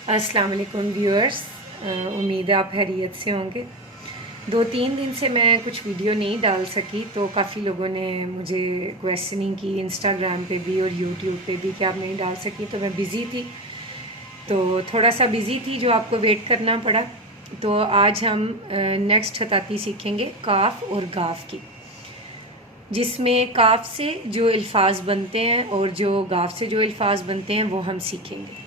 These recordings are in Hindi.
अस्सलाम वालेकुम व्यूअर्स। उम्मीद है आप खैरियत से होंगे। 2-3 दिन से मैं कुछ वीडियो नहीं डाल सकी, तो काफ़ी लोगों ने मुझे क्वेश्चनिंग की इंस्टाग्राम पे भी और यूट्यूब पे भी कि आप नहीं डाल सकी। तो मैं बिज़ी थी, तो थोड़ा सा बिज़ी थी जो आपको वेट करना पड़ा। तो आज हम नेक्स्ट खताती सीखेंगे काफ और गाफ की, जिसमें काफ से जो अल्फाज बनते हैं और जो गाफ से जो अल्फाज बनते हैं वो हम सीखेंगे।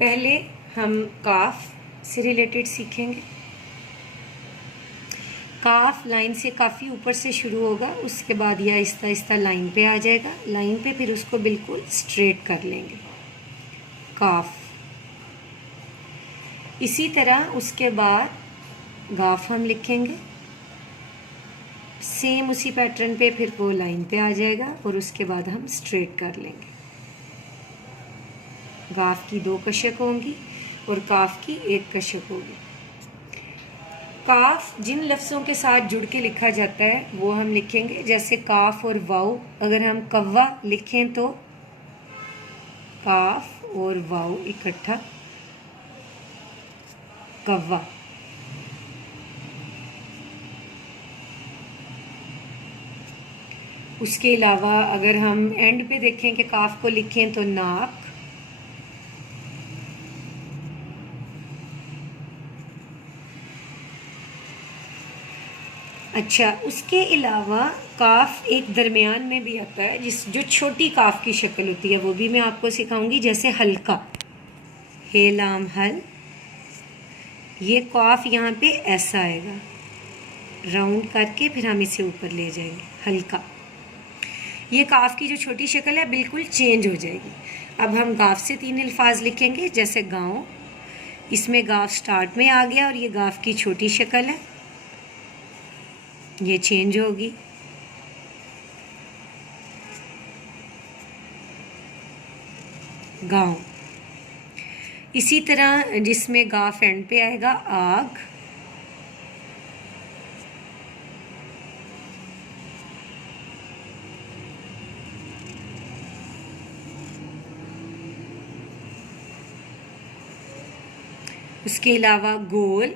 पहले हम काफ से रिलेटेड सीखेंगे। काफ लाइन से काफ़ी ऊपर से शुरू होगा, उसके बाद यह आहिस्ता आहिस्ता लाइन पे आ जाएगा। लाइन पे फिर उसको बिल्कुल स्ट्रेट कर लेंगे, काफ। इसी तरह उसके बाद गाफ हम लिखेंगे, सेम उसी पैटर्न पे फिर वो लाइन पे आ जाएगा और उसके बाद हम स्ट्रेट कर लेंगे। गाफ की 2 कशक होंगी और काफ की 1 कशक होगी। काफ जिन लफ्ज़ों के साथ जुड़ के लिखा जाता है वो हम लिखेंगे, जैसे काफ और वाव। अगर हम कव्वा लिखें तो काफ और वाव इकट्ठा कव्वा। उसके अलावा अगर हम एंड पे देखें कि काफ को लिखें तो नाक। अच्छा, उसके अलावा काफ एक दरमियान में भी आता है, जो छोटी काफ की शक्ल होती है, वो भी मैं आपको सिखाऊंगी। जैसे हल्का, हे लाम हल, ये काफ यहाँ पे ऐसा आएगा, राउंड करके फिर हम इसे ऊपर ले जाएंगे, हल्का। ये काफ की जो छोटी शक्ल है बिल्कुल चेंज हो जाएगी। अब हम गाफ से 3 अल्फाज लिखेंगे, जैसे गाँव। इसमें गाफ स्टार्ट में आ गया और ये गाफ की छोटी शक्ल है, ये चेंज होगी। गाँव। इसी तरह जिसमें गाफ एंड पे आएगा, आग। उसके अलावा गोल।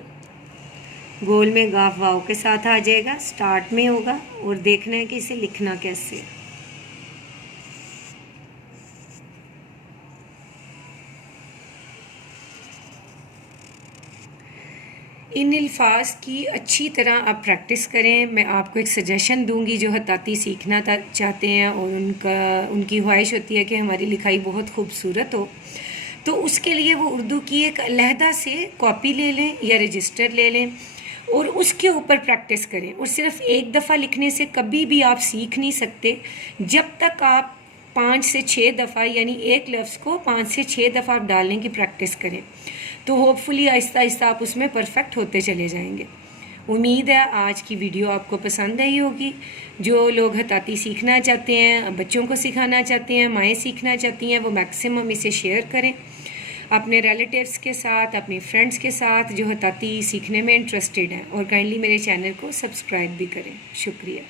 गोल में गाफ वाव के साथ आ जाएगा, स्टार्ट में होगा और देखना है कि इसे लिखना कैसे है। इन अल्फाज की अच्छी तरह आप प्रैक्टिस करें। मैं आपको एक सजेशन दूंगी, जो खताती सीखना चाहते हैं और उनकी ख्वाहिश होती है कि हमारी लिखाई बहुत खूबसूरत हो, तो उसके लिए वो उर्दू की एक अलहदा से कॉपी ले लें या रजिस्टर ले लें और उसके ऊपर प्रैक्टिस करें। और सिर्फ एक दफ़ा लिखने से कभी भी आप सीख नहीं सकते, जब तक आप 5 से 6 दफ़ा, यानी एक लफ्ज़ को 5 से 6 दफ़ा आप डालने की प्रैक्टिस करें, तो होपफुली आहिस्ता आहिस्ता आप उसमें परफेक्ट होते चले जाएंगे। उम्मीद है आज की वीडियो आपको पसंद आई होगी। जो लोग खताती सीखना चाहते हैं, बच्चों को सिखाना चाहते हैं, माएँ सीखना चाहती हैं, वो मैक्सिमम इसे शेयर करें अपने रिलेटिव्स के साथ, अपने फ्रेंड्स के साथ जो खताती सीखने में इंटरेस्टेड हैं, और काइंडली मेरे चैनल को सब्सक्राइब भी करें। शुक्रिया।